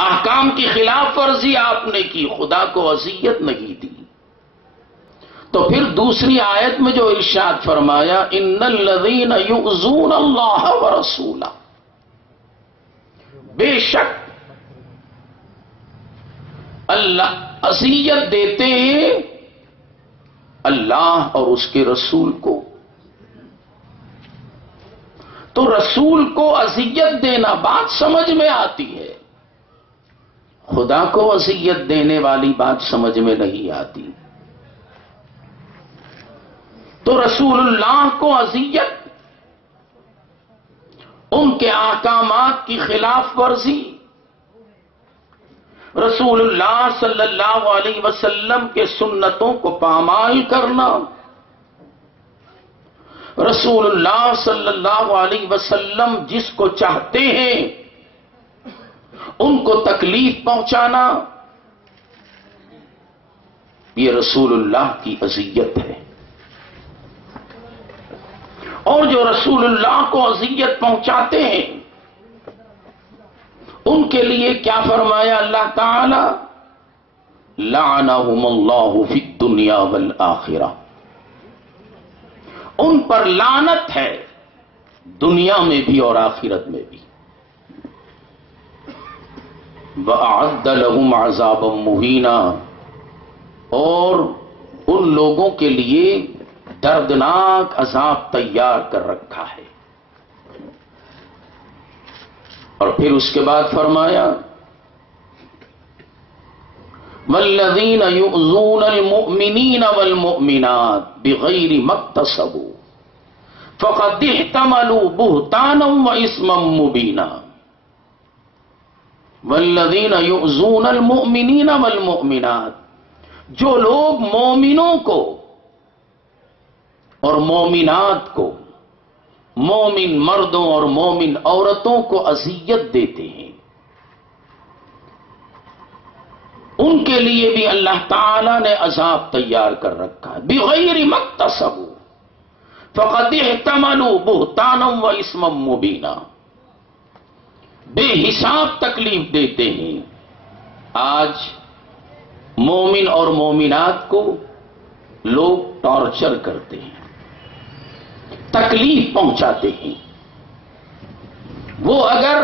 احکام کی خلاف ورزی آپ نے کی، خدا کو اذیت نہیں دی۔ تو پھر دوسری آیت میں جو ارشاد فرمایا ان الذین یؤذون اللہ ورسولہ، بے شک اللہ اذیت دیتے ہیں اللہ اور اس کے رسول کو۔ تو رسول کو اذیت دینا بات سمجھ میں آتی ہے، خدا کو اذیت دینے والی بات سمجھ میں نہیں آتی۔ تو رسول اللہ کو اذیت، ان کے احکامات کی خلاف ورزی، رسول اللہ صلی اللہ علیہ وسلم کے سنتوں کو پامال کرنا، رسول اللہ صلی اللہ علیہ وسلم جس کو چاہتے ہیں ان کو تکلیف پہنچانا، یہ رسول اللہ کی اذیت ہے۔ اور جو رسول اللہ کو اذیت پہنچاتے ہیں ان کے لیے کیا فرمایا اللہ تعالی؟ لعنہم اللہ فی الدنیا والآخرہ، ان پر لعنت ہے دنیا میں بھی اور آخرت میں بھی۔ وَأَعَدَّ لَهُمْ عَذَابًا مُهِينًا، اور ان لوگوں کے لیے دردناک عذاب تیار کر رکھا ہے۔ اور پھر اس کے بعد فرمایا وَالَّذِينَ يُؤْذُونَ الْمُؤْمِنِينَ وَالْمُؤْمِنَاتِ بِغَيْرِ مَا اكْتَسَبُوا فَقَدِ احْتَمَلُوا بُهْتَانًا وَإِثْمًا مُبِينًا۔ وَالَّذِينَ يُؤْذُونَ الْمُؤْمِنِينَ وَالْمُؤْمِنَاتِ، جو لوگ مومنوں کو اور مومنات کو، مومن مردوں اور مومن عورتوں کو اذیت دیتے ہیں، ان کے لیے بھی اللہ تعالی نے عذاب تیار کر رکھا ہے۔ بغیر ما اکتسبوا فقد احتملوا بہتانا واثما مبینا، بے حساب تکلیف دیتے ہیں۔ آج مومن اور مومنات کو لوگ ٹارچر کرتے ہیں، تکلیف پہنچاتے ہیں۔ وہ اگر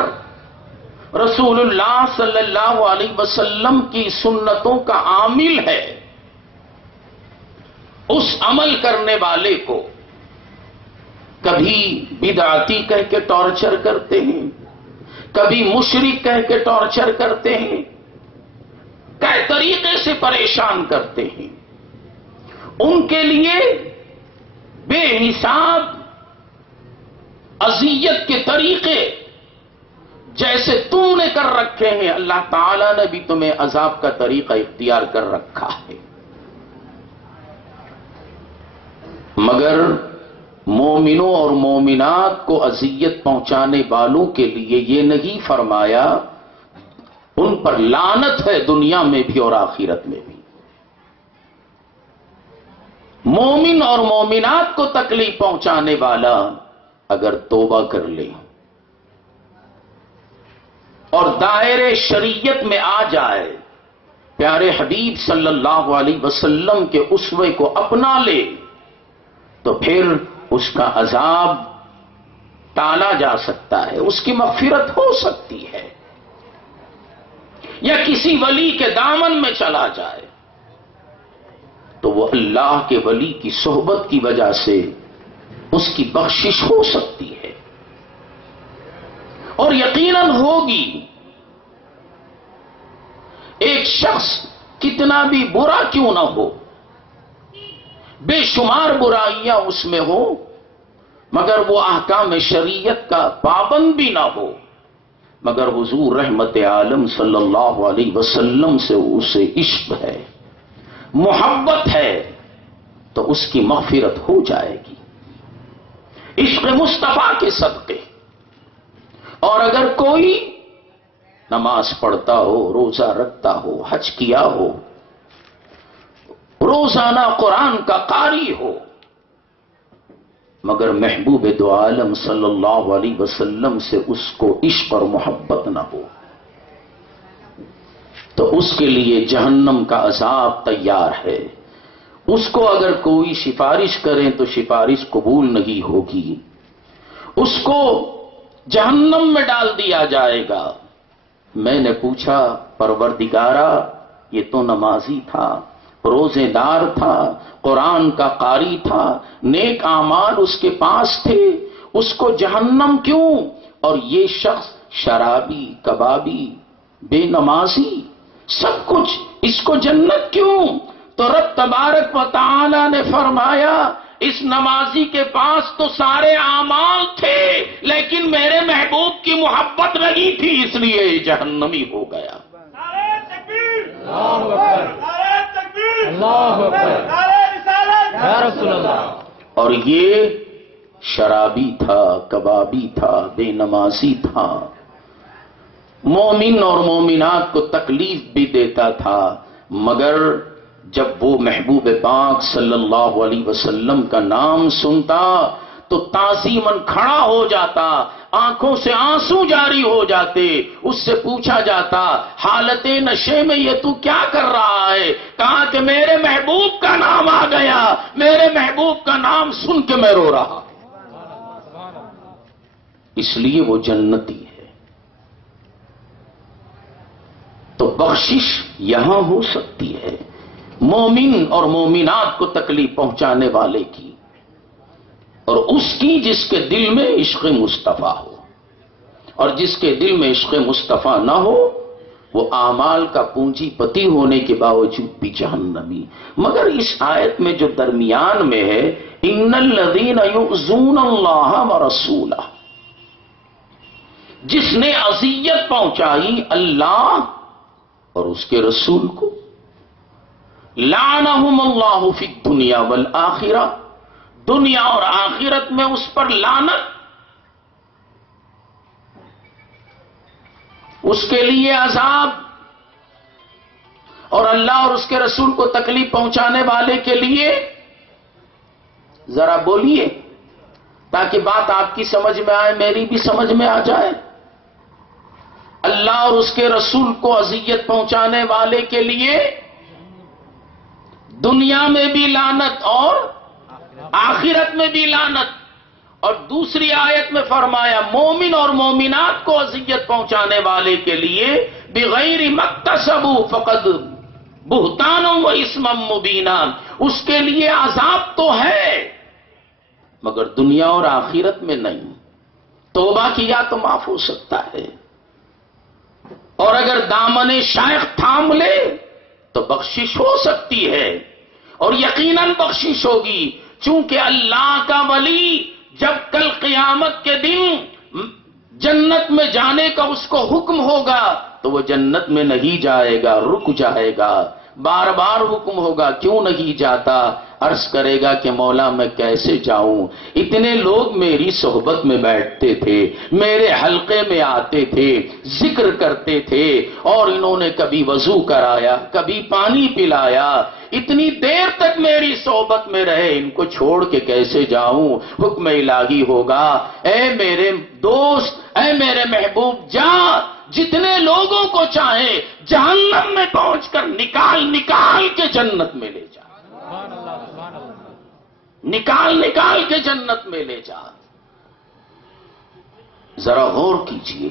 رسول اللہ صلی اللہ علیہ وسلم کی سنتوں کا عامل ہے، اس عمل کرنے والے کو کبھی بدعتی کہہ کے ٹارچر کرتے ہیں، کبھی مشرک کہہ کے ٹارچر کرتے ہیں، کئی طریقے سے پریشان کرتے ہیں۔ ان کے لیے بے حساب اذیت کے طریقے جیسے تم نے کر رکھے ہیں، اللہ تعالیٰ نے بھی تمہیں عذاب کا طریقہ اختیار کر رکھا ہے۔ مگر مومنوں اور مومنات کو اذیت پہنچانے والوں کے لیے یہ نہیں فرمایا ان پر لعنت ہے دنیا میں بھی اور آخرت میں بھی۔ مومن اور مومنات کو تکلیف پہنچانے والا اگر توبہ کر لے اور دائرے شریعت میں آ جائے، پیارے حبیب صلی اللہ علیہ وسلم کے اسوے کو اپنا لے، تو پھر اس کا عذاب ٹالا جا سکتا ہے، اس کی مغفرت ہو سکتی ہے، یا کسی ولی کے دامن میں چلا جائے تو وہ اللہ کے ولی کی صحبت کی وجہ سے اس کی بخشش ہو سکتی ہے، اور یقیناً ہوگی۔ ایک شخص کتنا بھی برا کیوں نہ ہو، بے شمار برائیاں اس میں ہو، مگر وہ احکام شریعت کا پابند بھی نہ ہو، مگر حضور رحمت عالم صلی اللہ علیہ وسلم سے اسے عشق ہے، محبت ہے، تو اس کی مغفرت ہو جائے گی عشق مصطفیٰ کے صدقے۔ اور اگر کوئی نماز پڑھتا ہو، روزہ رکھتا ہو، حج کیا ہو، روزانہ قرآن کا قاری ہو، مگر محبوب دو عالم صلی اللہ علیہ وسلم سے اس کو عشق اور محبت نہ ہو، اس کے لیے جہنم کا عذاب تیار ہے. اس کو اگر کوئی سفارش کرے تو سفارش قبول نہیں ہوگی. اس کو جہنم میں ڈال دیا جائے گا. میں نے پوچھا پروردگارا یہ تو نمازی تھا، روزے دار تھا، قرآن کا قاری تھا، نیک اعمال اس کے پاس تھے، اس کو جہنم کیوں؟ اور یہ شخص شرابی، کبابی، بے نمازی، سب کچھ، اس کو جنت کیوں؟ تو رب تبارک و تعالی نے فرمایا اس نمازی کے پاس تو سارے اعمال تھے لیکن میرے محبوب کی محبت نہیں تھی، اس لیے یہ جہنمی ہو گیا. نعرہ تکبیر، اللہ اکبر، نعرہ تکبیر، اللہ اکبر، نعرہ رسالت یا رسول اللہ. اور یہ شرابی تھا، کبابی تھا، بے نمازی تھا، مومن اور مومنات کو تکلیف بھی دیتا تھا، مگر جب وہ محبوب پاک صلی اللہ علیہ وسلم کا نام سنتا تو تعظیماً کھڑا ہو جاتا، آنکھوں سے آنسو جاری ہو جاتے. اس سے پوچھا جاتا حالت نشے میں یہ تو کیا کر رہا ہے؟ کہا کہ میرے محبوب کا نام آ گیا، میرے محبوب کا نام سن کے میں رو رہا، اس لیے وہ جنتی ہے. تو بخشش یہاں ہو سکتی ہے مومن اور مومنات کو تکلیف پہنچانے والے کی، اور اس کی جس کے دل میں عشق مصطفیٰ ہو. اور جس کے دل میں عشق مصطفیٰ نہ ہو وہ اعمال کا پونجی پتی ہونے کے باوجود بھی جہنمی. مگر اس آیت میں جو درمیان میں ہے ان الذین یؤذون اللہ ورسولہ، جس نے اذیت پہنچائی اللہ اور اس کے رسول کو، لعنہم اللہ فی الدنیا والآخرہ، دنیا اور آخرت میں اس پر لعنت، اس کے لیے عذاب، اور اللہ اور اس کے رسول کو تکلیف پہنچانے والے کے لیے، ذرا بولیے تاکہ بات آپ کی سمجھ میں آئے، میری بھی سمجھ میں آ جائے. اللہ اور اس کے رسول کو اذیت پہنچانے والے کے لیے دنیا میں بھی لعنت اور آخرت میں بھی لعنت. اور دوسری آیت میں فرمایا مومن اور مومنات کو اذیت پہنچانے والے کے لیے بغیر مکتسبوا فقد بہتان و اسم مبینا، اس کے لیے عذاب تو ہے مگر دنیا اور آخرت میں نہیں. توبہ کیا تو معاف ہو سکتا ہے، اور اگر دامن شیخ تھام لے تو بخشش ہو سکتی ہے، اور یقیناً بخشش ہوگی، چونکہ اللہ کا ولی جب کل قیامت کے دن جنت میں جانے کا اس کو حکم ہوگا تو وہ جنت میں نہیں جائے گا، رک جائے گا. بار بار حکم ہوگا کیوں نہیں جاتا، عرض کرے گا کہ مولا میں کیسے جاؤں، اتنے لوگ میری صحبت میں بیٹھتے تھے، میرے حلقے میں آتے تھے، ذکر کرتے تھے، اور انہوں نے کبھی وضو کرایا، کبھی پانی پلایا، اتنی دیر تک میری صحبت میں رہے، ان کو چھوڑ کے کیسے جاؤں. حکم الہی ہوگا اے میرے دوست، اے میرے محبوب، جا، جتنے لوگوں کو چاہے جہنم میں پہنچ کر نکال نکال کے جنت میں لے جا، نکال نکال کے جنت میں لے جا. ذرا غور کیجئے،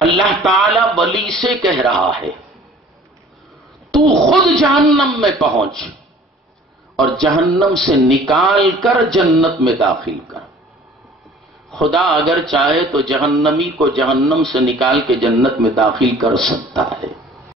اللہ تعالی ولی سے کہہ رہا ہے تو خود جہنم میں پہنچ اور جہنم سے نکال کر جنت میں داخل کر. خدا اگر چاہے تو جہنمی کو جہنم سے نکال کے جنت میں داخل کر سکتا ہے،